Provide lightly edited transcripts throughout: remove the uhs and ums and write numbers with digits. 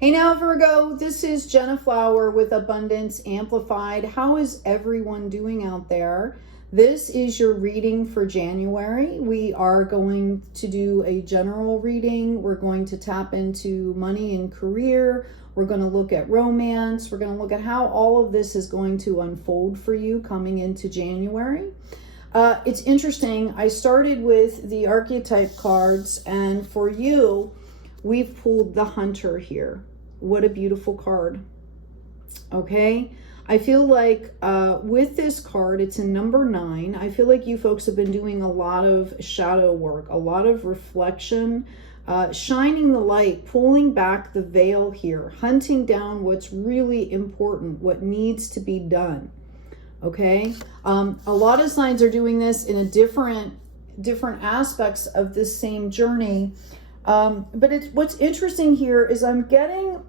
Hey now, Virgo, this is Jenna Flower with Abundance Amplified. How is everyone doing out there? This is your reading for January. We are going to do a general reading. We're going to tap into money and career. We're going to look at romance. We're going to look at how all of this is going to unfold for you coming into January. It's interesting. I started with the archetype cards, and for you, we've pulled the Hunter here. What a beautiful card. Okay. I feel like with this card, it's in number 9. I feel like you folks have been doing a lot of shadow work, a lot of reflection, shining the light, pulling back the veil here, hunting down what's really important, what needs to be done. Okay. A lot of signs are doing this in a different aspects of this same journey. But what's interesting here is I'm getting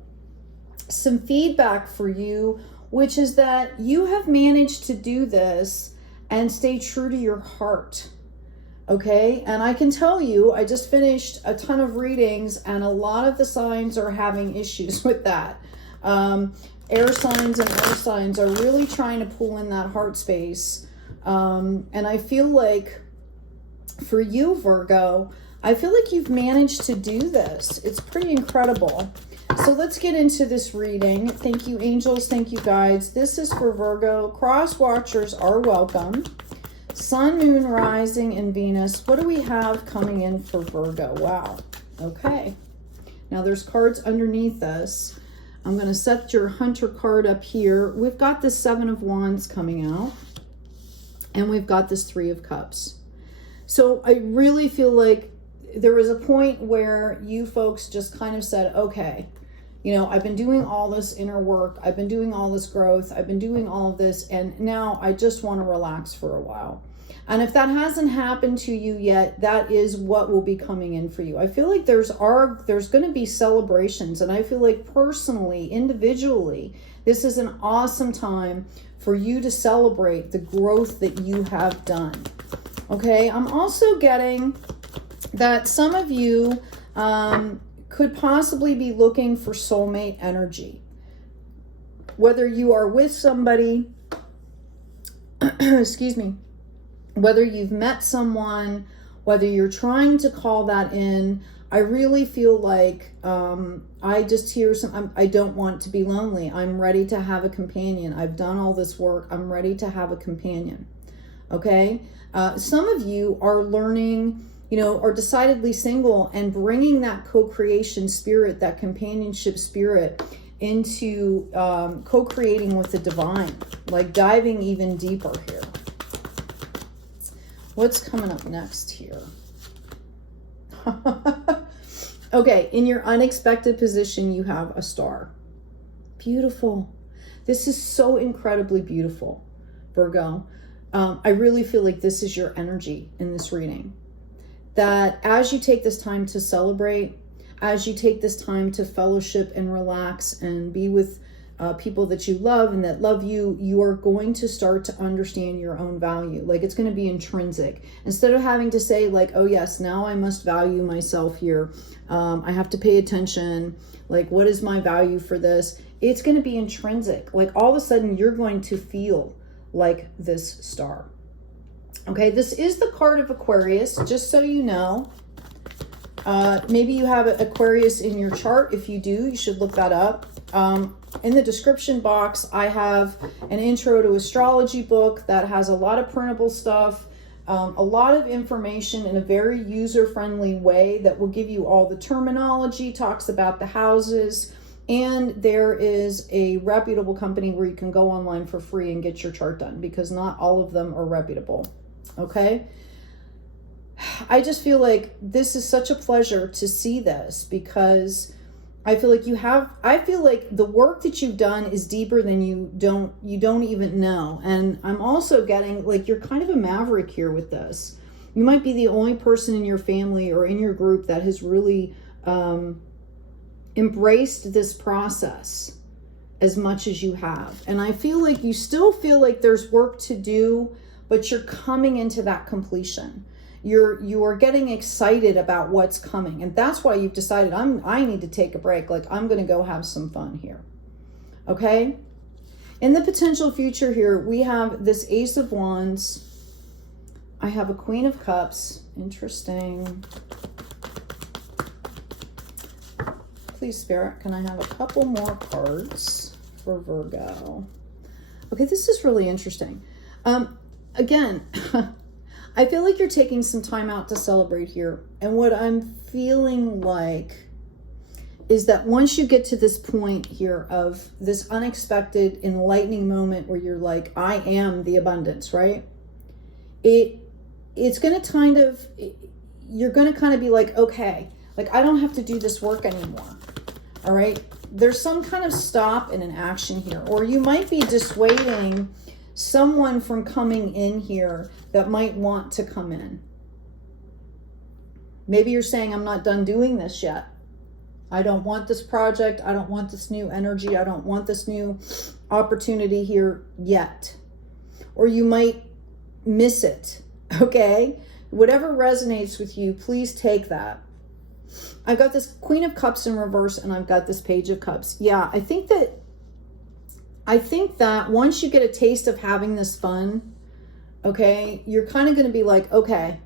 some feedback for you, which is that you have managed to do this and stay true to your heart. Okay. And I can tell you, I just finished a ton of readings and a lot of the signs are having issues with that. Air signs and earth signs are really trying to pull in that heart space. And I feel like for you, Virgo, I feel like you've managed to do this. It's pretty incredible. So let's get into this reading. Thank you, angels. Thank you, guides. This is for Virgo. Cross watchers are welcome. Sun, moon, rising, and Venus. What do we have coming in for Virgo? Wow. Okay. Now there's cards underneath this. I'm going to set your Hunter card up here. We've got the 7 of Wands coming out. And we've got this 3 of Cups. So I really feel like there was a point where you folks just kind of said, okay, you know, I've been doing all this inner work. I've been doing all this growth. I've been doing all of this. And now I just want to relax for a while. And if that hasn't happened to you yet, that is what will be coming in for you. I feel like there's going to be celebrations. And I feel like personally, individually, this is an awesome time for you to celebrate the growth that you have done. Okay. I'm also getting that some of you could possibly be looking for soulmate energy. Whether you are with somebody, excuse me, whether you've met someone, whether you're trying to call that in, I really feel like I just hear I don't want to be lonely. I'm ready to have a companion. I've done all this work. I'm ready to have a companion. Okay? Some of you are learning, you know, are decidedly single and bringing that co-creation spirit, that companionship spirit into co-creating with the divine, like diving even deeper here. What's coming up next here? Okay, in your unexpected position, you have a star. Beautiful. This is so incredibly beautiful, Virgo. I really feel like this is your energy in this reading. That as you take this time to celebrate, as you take this time to fellowship and relax and be with people that you love and that love you, you are going to start to understand your own value. Like it's going to be intrinsic. Instead of having to say like, oh yes, now I must value myself here. I have to pay attention. Like, what is my value for this? It's going to be intrinsic. Like all of a sudden you're going to feel like this star. Okay, this is the card of Aquarius, just so you know. Maybe you have Aquarius in your chart. If you do, you should look that up. In the description box, I have an intro to astrology book that has a lot of printable stuff, a lot of information in a very user-friendly way that will give you all the terminology, talks about the houses, and there is a reputable company where you can go online for free and get your chart done because not all of them are reputable. Okay. I just feel like this is such a pleasure to see this because I feel like I feel like the work that you've done is deeper than you don't even know. And I'm also getting like, you're kind of a maverick here with this. You might be the only person in your family or in your group that has really embraced this process as much as you have. And I feel like you still feel like there's work to do, but you're coming into that completion. You are getting excited about what's coming. And that's why you've decided, I need to take a break. Like, I'm going to go have some fun here. Okay? In the potential future here, we have this Ace of Wands. I have a Queen of Cups. Interesting. Please, Spirit, can I have a couple more cards for Virgo? Okay, this is really interesting. Again, I feel like you're taking some time out to celebrate here. And what I'm feeling like is that once you get to this point here of this unexpected enlightening moment where you're like, I am the abundance, right? It's going to kind of, you're going to kind of be like, okay, like I don't have to do this work anymore. All right. There's some kind of stop and an action here, or you might be dissuading someone from coming in here that might want to come in. Maybe you're saying, I'm not done doing this yet. I don't want this project. I don't want this new energy. I don't want this new opportunity here yet. Or you might miss it. Okay? Whatever resonates with you, please take that. I've got this Queen of Cups in reverse and I've got this Page of Cups. Yeah, I think that once you get a taste of having this fun, okay, you're kind of going to be like, okay,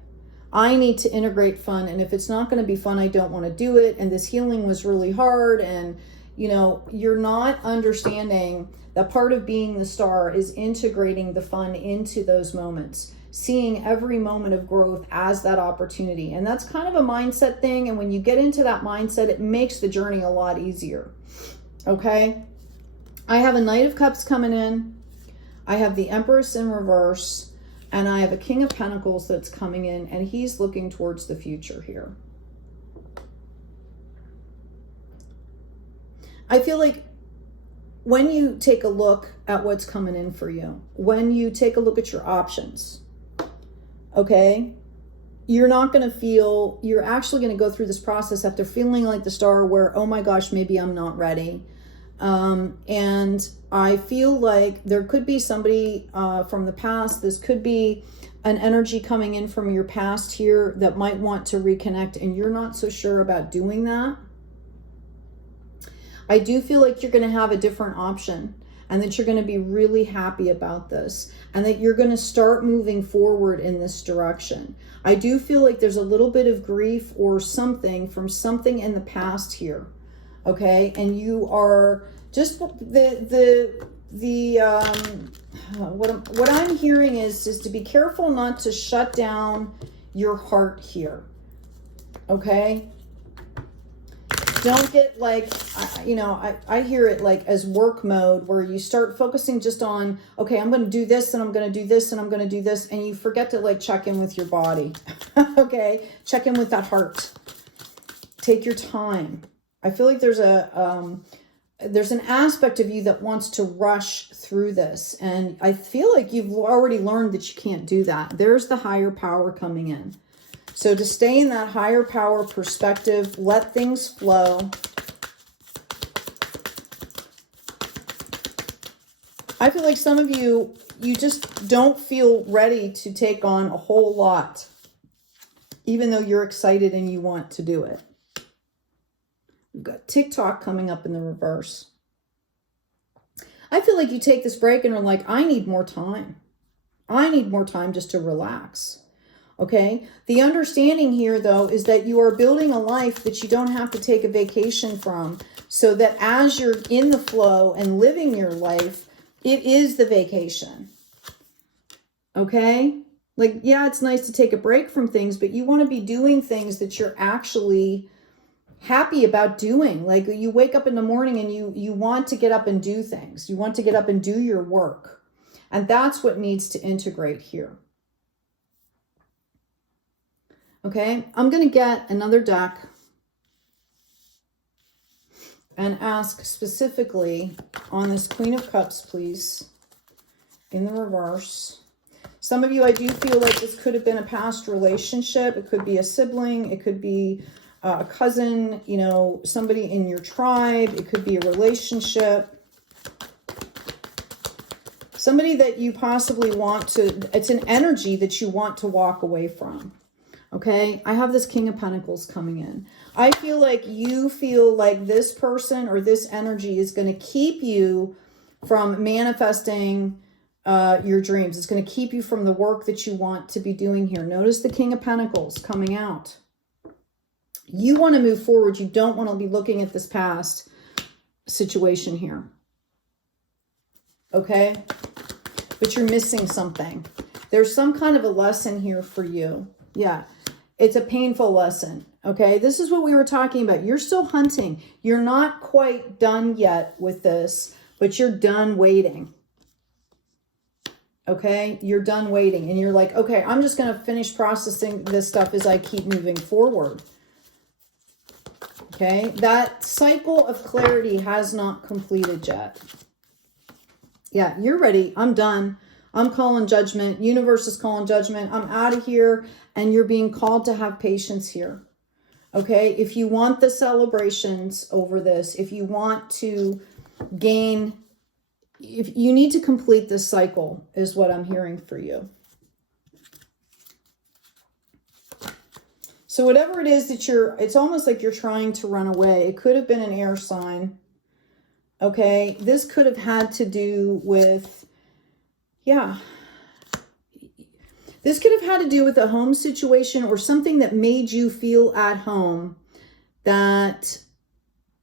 I need to integrate fun. And if it's not going to be fun, I don't want to do it. And this healing was really hard. And, you know, you're not understanding that part of being the star is integrating the fun into those moments, seeing every moment of growth as that opportunity. And that's kind of a mindset thing. And when you get into that mindset, it makes the journey a lot easier. Okay. I have a Knight of Cups coming in. I have the Empress in reverse. And I have a King of Pentacles that's coming in. And he's looking towards the future here. I feel like when you take a look at what's coming in for you, when you take a look at your options, okay, you're not going to feel, you're actually going to go through this process after feeling like the star where, oh my gosh, maybe I'm not ready. And I feel like there could be somebody from the past. This could be an energy coming in from your past here that might want to reconnect, and you're not so sure about doing that. I do feel like you're going to have a different option, and that you're going to be really happy about this, and that you're going to start moving forward in this direction. I do feel like there's a little bit of grief or something from something in the past here. Okay. And you are just what I'm hearing is to be careful not to shut down your heart here. Okay. Don't get like, you know, I hear it like as work mode where you start focusing just on, okay, I'm going to do this and I'm going to do this and I'm going to do this. And you forget to like check in with your body. Okay. Check in with that heart. Take your time. I feel like there's an aspect of you that wants to rush through this. And I feel like you've already learned that you can't do that. There's the higher power coming in. So to stay in that higher power perspective, let things flow. I feel like some of you just don't feel ready to take on a whole lot, even though you're excited and you want to do it. We've got TikTok coming up in the reverse. I feel like you take this break and are like, I need more time. I need more time just to relax. Okay. The understanding here, though, is that you are building a life that you don't have to take a vacation from, so that as you're in the flow and living your life, it is the vacation. Okay. Like, yeah, it's nice to take a break from things, but you want to be doing things that you're actually happy about doing. Like you wake up in the morning and you want to get up and do things. You want to get up and do your work. And that's what needs to integrate here. Okay, I'm going to get another deck and ask specifically on this Queen of Cups, please, in the reverse. Some of you, I do feel like this could have been a past relationship. It could be a sibling. It could be a cousin, you know, somebody in your tribe. It could be a relationship. Somebody that you possibly want to, it's an energy that you want to walk away from. Okay, I have this King of Pentacles coming in. I feel like you feel like this person or this energy is going to keep you from manifesting your dreams. It's going to keep you from the work that you want to be doing here. Notice the King of Pentacles coming out. You want to move forward. You don't want to be looking at this past situation here. Okay? But you're missing something. There's some kind of a lesson here for you. Yeah. It's a painful lesson, okay? This is what we were talking about. You're still hunting. You're not quite done yet with this, but you're done waiting, okay? You're done waiting, and you're like, okay, I'm just going to finish processing this stuff as I keep moving forward, okay? That cycle of clarity has not completed yet. Yeah, you're ready. I'm done. I'm calling judgment. Universe is calling judgment. I'm out of here. And you're being called to have patience here. Okay? If you want the celebrations over this, if you want to gain, if you need to complete this cycle is what I'm hearing for you. So whatever it is that it's almost like you're trying to run away. It could have been an air sign. Okay? This could have had to do with, yeah. This could have had to do with a home situation or something that made you feel at home, that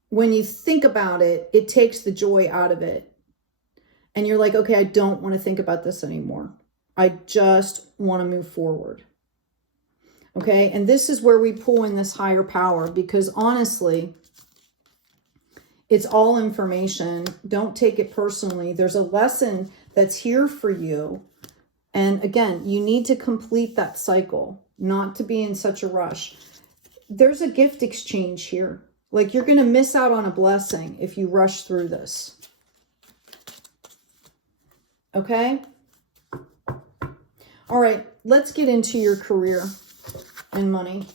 when you think about it, it takes the joy out of it. And you're like, okay, I don't want to think about this anymore. I just want to move forward. Okay, and this is where we pull in this higher power, because honestly, it's all information. Don't take it personally. There's a lesson that's here for you. And again, you need to complete that cycle, not to be in such a rush. There's a gift exchange here. Like, you're going to miss out on a blessing if you rush through this. Okay? All right, let's get into your career and money.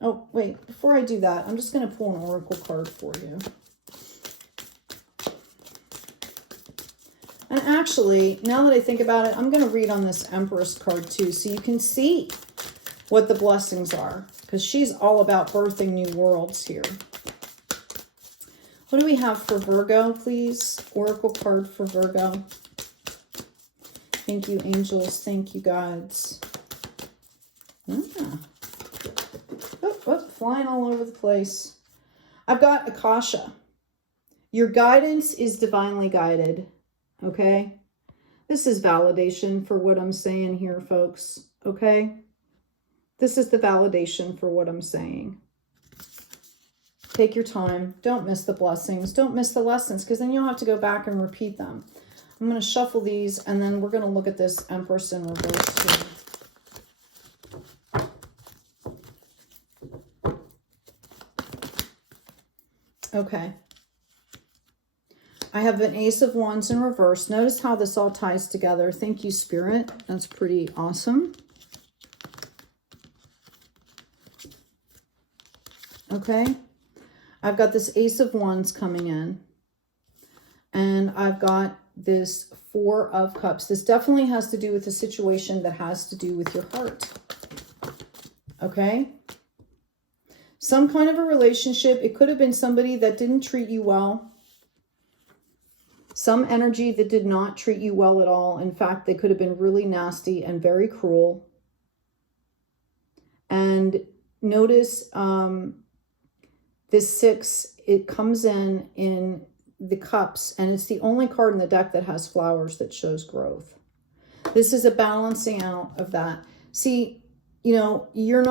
Oh, wait, before I do that, I'm just going to pull an oracle card for you. And actually, now that I think about it, I'm going to read on this Empress card too, so you can see what the blessings are, because she's all about birthing new worlds here. What do we have for Virgo, please? Oracle card for Virgo. Thank you, angels. Thank you, gods. Flying all over the place. I've got Akasha. Your guidance is divinely guided. Okay? This is validation for what I'm saying here, folks. Okay? This is the validation for what I'm saying. Take your time. Don't miss the blessings. Don't miss the lessons, because then you'll have to go back and repeat them. I'm going to shuffle these, and then we're going to look at this Empress in reverse here. Okay. I have an Ace of Wands in reverse. Notice how this all ties together. Thank you, Spirit. That's pretty awesome. Okay. I've got this Ace of Wands coming in. And I've got this Four of Cups. This definitely has to do with a situation that has to do with your heart. Okay. Some kind of a relationship. It could have been somebody that didn't treat you well. Some energy that did not treat you well at all. In fact, they could have been really nasty and very cruel. And notice this 6, it comes in the cups, and it's the only card in the deck that has flowers that shows growth. This is a balancing out of that. See, you know, you're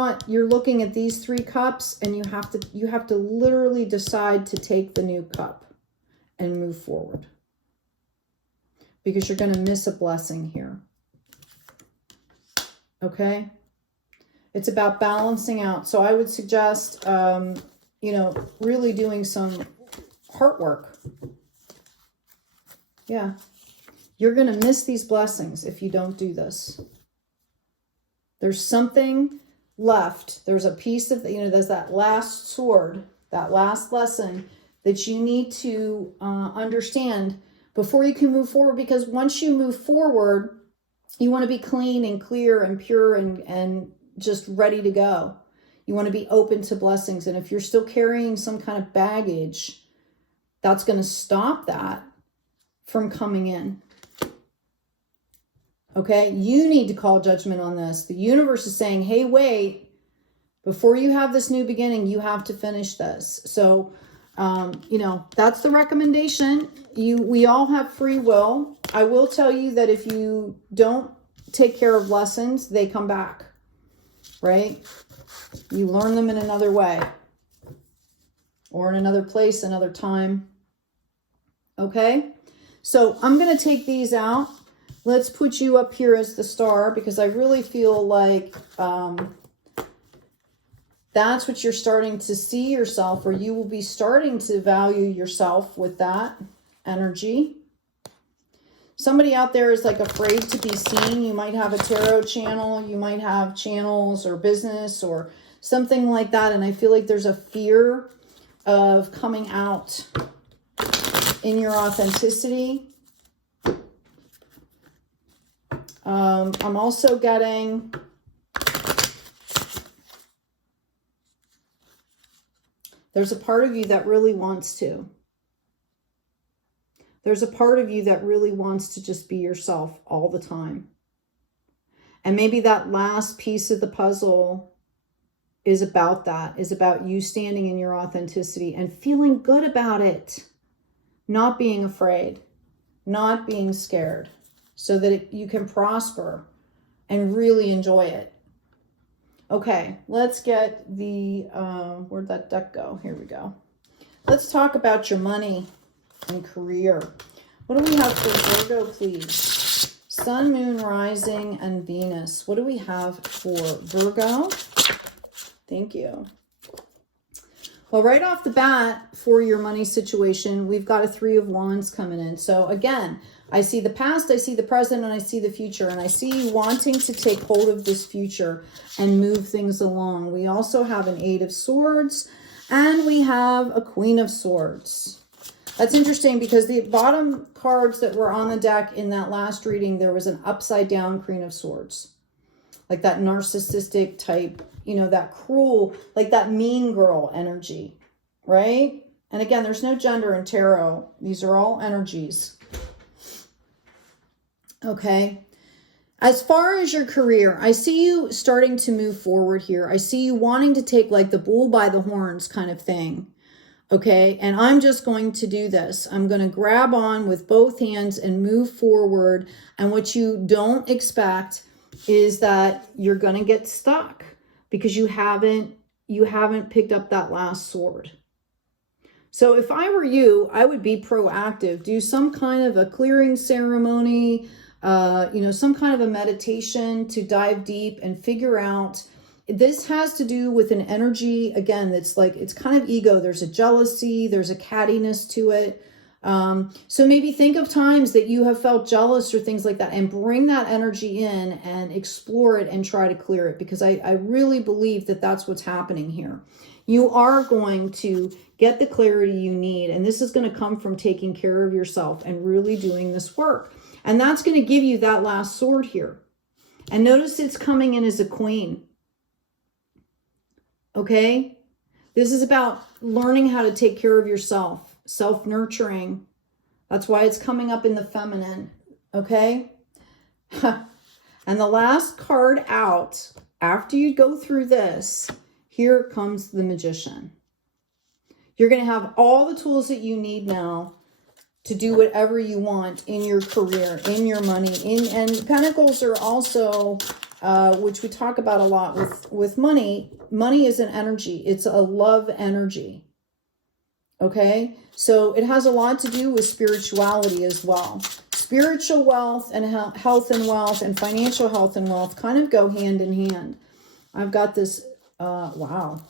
looking at these 3 cups, and you have to literally decide to take the new cup and move forward, because you're going to miss a blessing here. Okay? It's about balancing out. So I would suggest, you know, really doing some heart work. Yeah. You're going to miss these blessings if you don't do this. There's something left. There's a piece of, you know, there's that last sword, that last lesson that you need to understand before you can move forward. Because once you move forward, you want to be clean and clear and pure and just ready to go. You want to be open to blessings. And if you're still carrying some kind of baggage, that's going to stop that from coming in. Okay, you need to call judgment on this. The universe is saying, hey, wait, before you have this new beginning, you have to finish this. So, you know, that's the recommendation. We all have free will. I will tell you that if you don't take care of lessons, they come back, right? You learn them in another way or in another place, another time. Okay, so I'm going to take these out. Let's put you up here as the star because I really feel like that's what you're starting to see yourself, or you will be starting to value yourself with that energy. Somebody out there is like afraid to be seen. You might have a tarot channel. You might have channels or business or something like that. And I feel like there's a fear of coming out in your authenticity. I'm also getting there's a part of you that really wants to. There's a part of you that really wants to just be yourself all the time. And maybe that last piece of the puzzle is about that, is about you standing in your authenticity and feeling good about it. Not being afraid, not being scared, so that you can prosper and really enjoy it. Okay, let's get the, where'd that deck go? Here we go. Let's talk about your money and career. What do we have for Virgo, please? Sun, Moon, Rising, and Venus. What do we have for Virgo? Thank you. Well, right off the bat for your money situation, we've got a 3 of Wands coming in. So again, I see the past, I see the present, and I see the future. And I see you wanting to take hold of this future and move things along. We also have an 8 of Swords, and we have a Queen of Swords. That's interesting because the bottom cards that were on the deck in that last reading, there was an upside down Queen of Swords. Like that narcissistic type, you know, that cruel, like that mean girl energy, right? And again, there's no gender in tarot. These are all energies. Okay. As far as your career, I see you starting to move forward here. I see you wanting to take like the bull by the horns kind of thing. Okay. And I'm just going to do this. I'm going to grab on with both hands and move forward. And what you don't expect is that you're going to get stuck because you haven't picked up that last sword. So if I were you, I would be proactive. Do some kind of a clearing ceremony, you know, some kind of a meditation to dive deep and figure out. This has to do with an energy, again, that's like, it's kind of ego. There's a jealousy, there's a cattiness to it. So maybe think of times that you have felt jealous or things like that and bring that energy in and explore it and try to clear it, because I really believe that that's what's happening here. You are going to get the clarity you need, and this is going to come from taking care of yourself and really doing this work. And that's going to give you that last sword here. And notice it's coming in as a queen. Okay? This is about learning how to take care of yourself. Self-nurturing. That's why it's coming up in the feminine. Okay? And the last card out, after you go through this, here comes the Magician. You're going to have all the tools that you need now to do whatever you want in your career, in your money. And Pentacles are also, which we talk about a lot with money. Money is an energy. It's a love energy. Okay, so it has a lot to do with spirituality as well. Spiritual wealth and health and wealth and financial health and wealth kind of go hand in hand. I've got this, wow.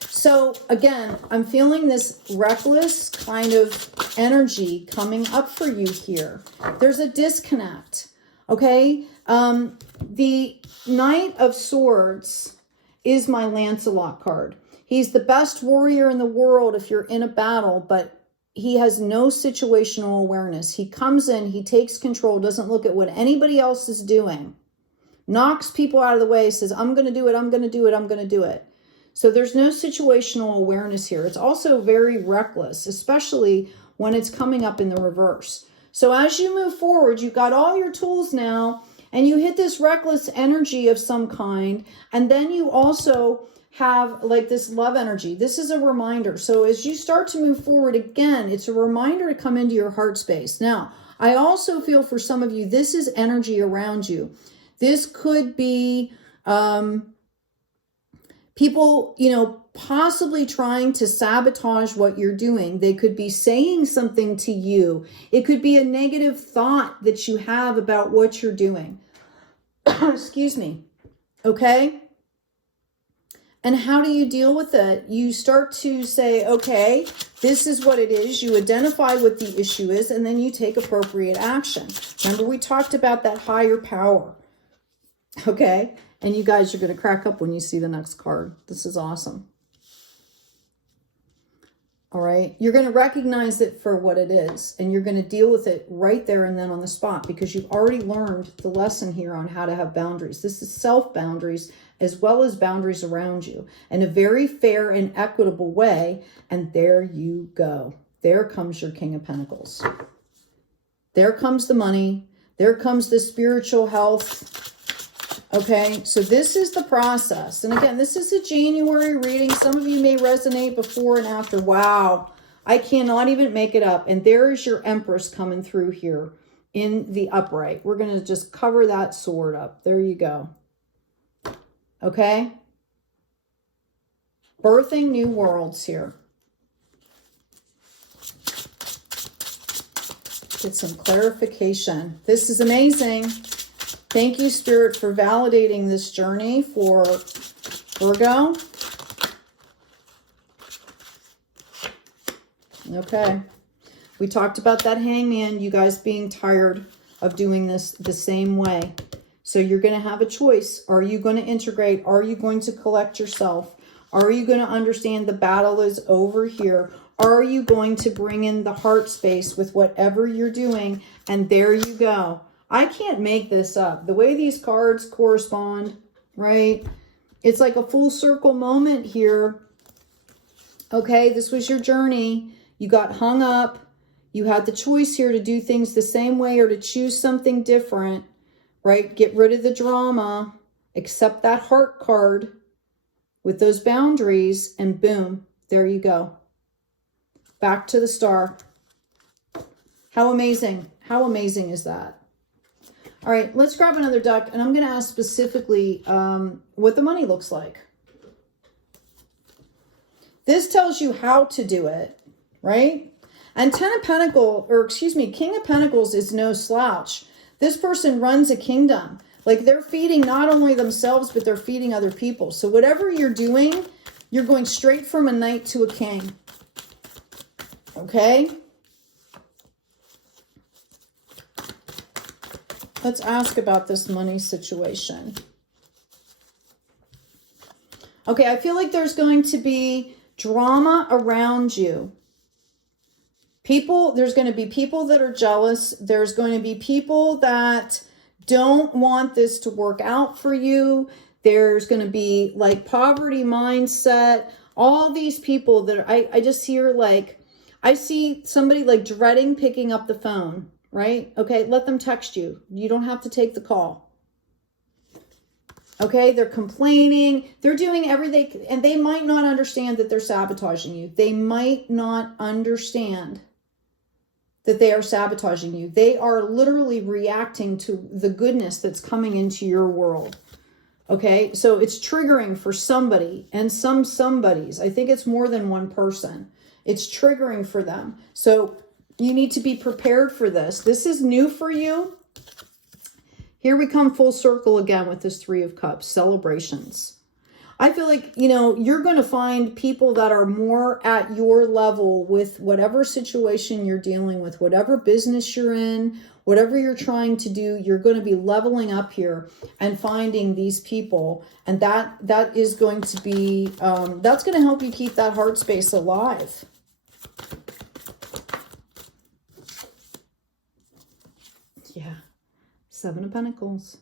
So again, I'm feeling this reckless kind of energy coming up for you here. There's a disconnect, okay? The Knight of Swords is my Lancelot card. He's the best warrior in the world if you're in a battle, but he has no situational awareness. He comes in, he takes control, doesn't look at what anybody else is doing, knocks people out of the way, says, I'm going to do it, I'm going to do it, I'm going to do it. So there's no situational awareness here. It's also very reckless, especially when it's coming up in the reverse. So as you move forward, you've got all your tools now, and you hit this reckless energy of some kind. And then you also have like this love energy. This is a reminder. So as you start to move forward again, it's a reminder to come into your heart space. Now, I also feel for some of you, this is energy around you. This could be people, you know, possibly trying to sabotage what you're doing. They could be saying something to you. It could be a negative thought that you have about what you're doing. Excuse me. Okay? And how do you deal with it? You start to say, okay, this is what it is. You identify what the issue is, and then you take appropriate action. Remember, we talked about that higher power. Okay? And you guys are going to crack up when you see the next card. This is awesome. All right. You're going to recognize it for what it is, and you're going to deal with it right there and then on the spot, because you've already learned the lesson here on how to have boundaries. This is self-boundaries as well as boundaries around you in a very fair and equitable way. And there you go. There comes your King of Pentacles. There comes the money. There comes the spiritual health. Okay, so this is the process. And again, this is a January reading. Some of you may resonate before and after. Wow, I cannot even make it up. And there is your Empress coming through here in the upright. We're going to just cover that sword up. There you go. Okay. Birthing new worlds here. Get some clarification. This is amazing. Thank you, Spirit, for validating this journey for Virgo. Okay. We talked about that Hangman, you guys being tired of doing this the same way. So you're going to have a choice. Are you going to integrate? Are you going to collect yourself? Are you going to understand the battle is over here? Are you going to bring in the heart space with whatever you're doing? And there you go. I can't make this up. The way these cards correspond, right? It's like a full circle moment here. Okay, this was your journey. You got hung up. You had the choice here to do things the same way or to choose something different, right? Get rid of the drama, accept that heart card with those boundaries, and boom, there you go. Back to the star. How amazing. How amazing is that? All right, let's grab another deck, and I'm going to ask specifically what the money looks like. This tells you how to do it, right? And King of Pentacles is no slouch. This person runs a kingdom. Like, they're feeding not only themselves, but they're feeding other people. So whatever you're doing, you're going straight from a knight to a king. Okay? Let's ask about this money situation. Okay, I feel like there's going to be drama around you. There's going to be people that are jealous. There's going to be people that don't want this to work out for you. There's going to be like poverty mindset. All these people that I just hear, like, I see somebody like dreading picking up the phone. Right? Okay, let them text you. You don't have to take the call. Okay, they're complaining. They're doing everything, and they might not understand that they're sabotaging you. They might not understand that they are sabotaging you. They are literally reacting to the goodness that's coming into your world. Okay, so it's triggering for somebody and some somebodies. I think it's more than one person. It's triggering for them. So you need to be prepared for this. This is new for you. Here we come full circle again with this Three of Cups, celebrations. I feel like, you know, you're going to find people that are more at your level with whatever situation you're dealing with, whatever business you're in, whatever you're trying to do. You're going to be leveling up here and finding these people. And that is going to be, that's going to help you keep that heart space alive. Yeah. Seven of Pentacles.